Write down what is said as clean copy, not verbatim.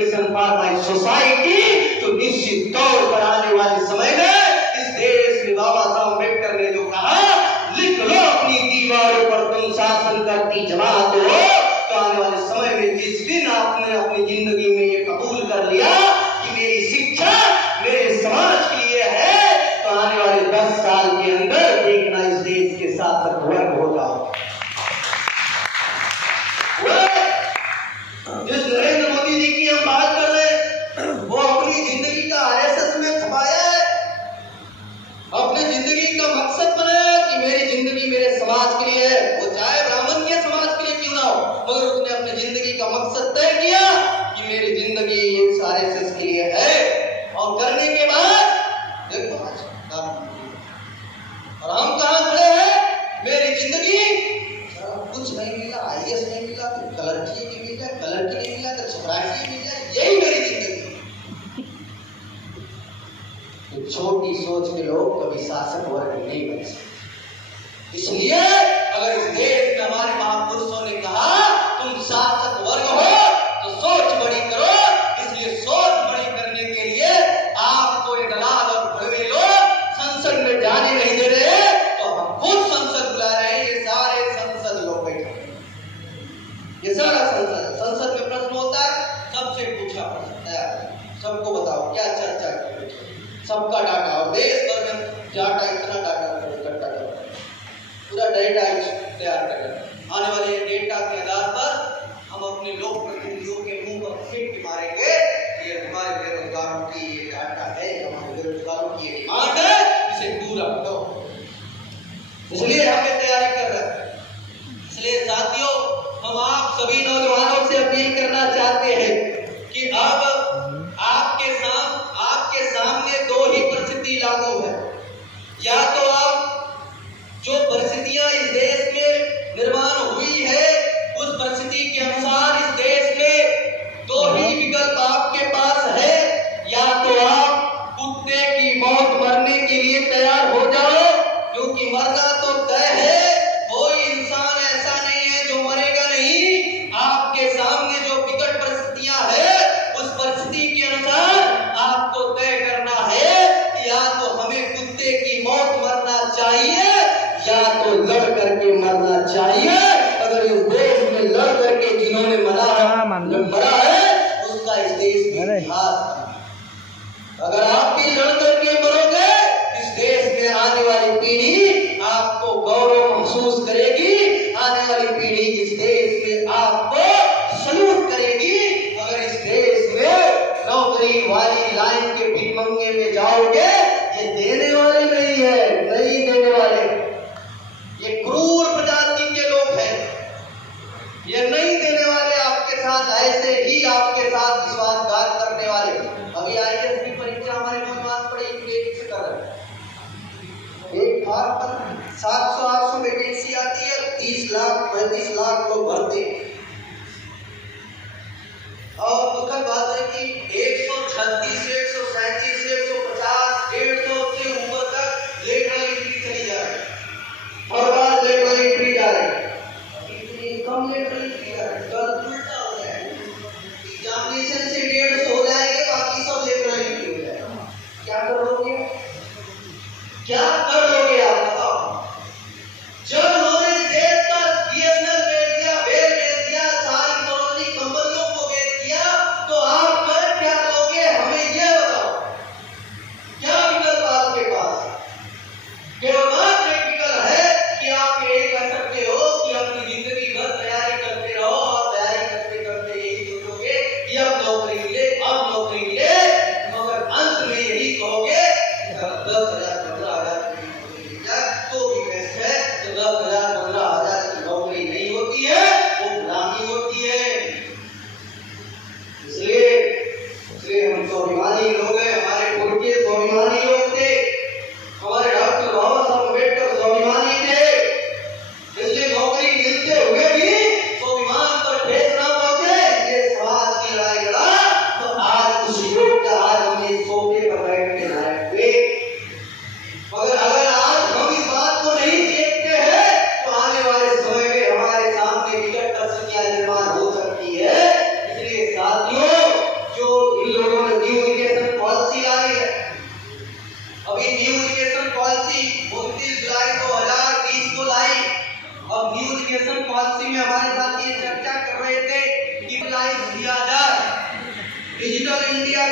Education for my society, तो निश्चित तौर पर आने वाले समय में इस देश में बाबा साहब अम्बेडकर ने जो कहा, लिख लो अपनी दीवारों पर तुम शासन करती जमात हो, तो आने वाले समय में जिस दिन आपने अपनी जिंदगी में ये कबूल कर लिया कि मेरी शिक्षा मेरे समाज के लिए है, तो आने वाले 10 साल के अंदर देखना इस देश के शासक वर्ग हो जाओ। जिस नरेंद्र मोदी जी की हम बात कर रहे हैं, वो अपनी जिंदगी का आरएसएस में छुपाया है, अपनी जिंदगी का मकसद बनाया कि मेरी जिंदगी मेरे समाज के लिए है, वो चाहे ब्राह्मण के समाज के लिए क्यों ना हो, मगर उसने अपनी जिंदगी का मकसद तय किया कि मेरी जिंदगी इस आरएसएस के लिए है। और करने के बाद देखो और हम कहां खड़े हैं, मेरी जिंदगी कुछ नहीं मिला, आईएएस नहीं मिला, तो कलर्की नहीं मिला, कलर्की नहीं मिला तो चपरासी मिला, यही मेरी जिंदगी। तो छोटी सोच के लोग कभी शासक वर्ग नहीं बन सकते। इसलिए अगर इस देश में हमारे महापुरुषों ने कहा तुम शासक वर्ग हो, तो सोच बड़ी करो। इसलिए सोच बड़ी करने के लिए आपको एक लाल और भड़वे लोग संसद में जाने नहीं दे रहे, तो हम खुद संसद बुला रहे हैं। ये सारे संसद लोग बैठे, ये सारा संसद में प्रश्न होता है, सबसे पूछा प्रश्न है, सबको बताओ क्या चर्चा कर, सबका डाटा, और देश भर में डाटा, इतना डाटा इकट्ठा कर, पूरा डेटा तैयार करें। आने वाले डेटा के आधार पर हम अपने लोक प्रतिनिधियों के मुंह पर फेंक मारेंगे, ये हमारे बेरोजगारों की ये डाटा है, हमारे बेरोजगारों की ये डिमांड है, इसे पूरा करो। इसलिए हमें तैयारी कर रहे हैं। इसलिए साथियों, हम आप सभी नौजवानों से अपील करना चाहते हैं कि अब आपके सामने 2 ही परिस्थिति लागू है। या तो आप जो परिस्थितियां इस देश में निर्माण हुई है, उस परिस्थिति के अनुसार इस देश में 2 ही विकल्प आपके पास है, या तो आप कुत्ते की मौत मरने के लिए तैयार हो जाओ, क्योंकि मरना तो तय है, कोई इंसान ऐसा नहीं है जो मरेगा नहीं। आपके सामने जो विकट परिस्थितियां है, उस परिस्थिति के अनुसार आपको तय करना है कि या तो हमें कुत्ते की मौत मरना चाहिए या तो लड़ करके मरना चाहिए। अगर इस देश में लड़ करके जिन्होंने मरा है, उसका इस देश में इतिहास। अगर आप भी लड़ करके मरोगे, इस देश में आने वाली पीढ़ी आपको गौरव महसूस करेगी, आने वाली पीढ़ी इस देश में आपको सलूट करेगी। अगर इस देश में नौकरी वाली लाइन के भिखमंगे में जाओगे, ये देने वाले नहीं है, नहीं देने वाले, ये क्रूर प्रजाति के लोग हैं, ये नहीं देने वाले आपके साथ, ऐसे ही आपके साथ विश्वासघात करने वाले। अभी आईएएस की परीक्षा हमारे नौजवान बड़ी तेजी से कर रहे हैं। एक फॉर्म पर 700-800 वैकेंसी आती है, 30 लाख 35 लाख लोग भरते हैं। और दुखद बात है कि 136 से 137 से 150 150 से ऊपर तक लेटरल एंट्री चली जा रही है, हर बार लेटरल एंट्री जा रही है। इतनी कम लेटरल एंट्री जा रही है, कल उल्टा हो जाएगा, एग्जामिनेशन से 150 हो जाएंगे, बाकी सब लेटरल एंट्री हो जाएगा। क्या करोगे, क्या कर लोगे आप बताओ? जब उन्होंने देश का बीएसएनएल बेच दिया, बेल बेच दिया, सारी कॉलोनी कंपनियों को बेच दिया, तो आप कर क्या लोगे, हमें ये पॉलिसी में हमारे साथ ये चर्चा कर रहे थे कि लाइफ दिया जाए, डिजिटल इंडिया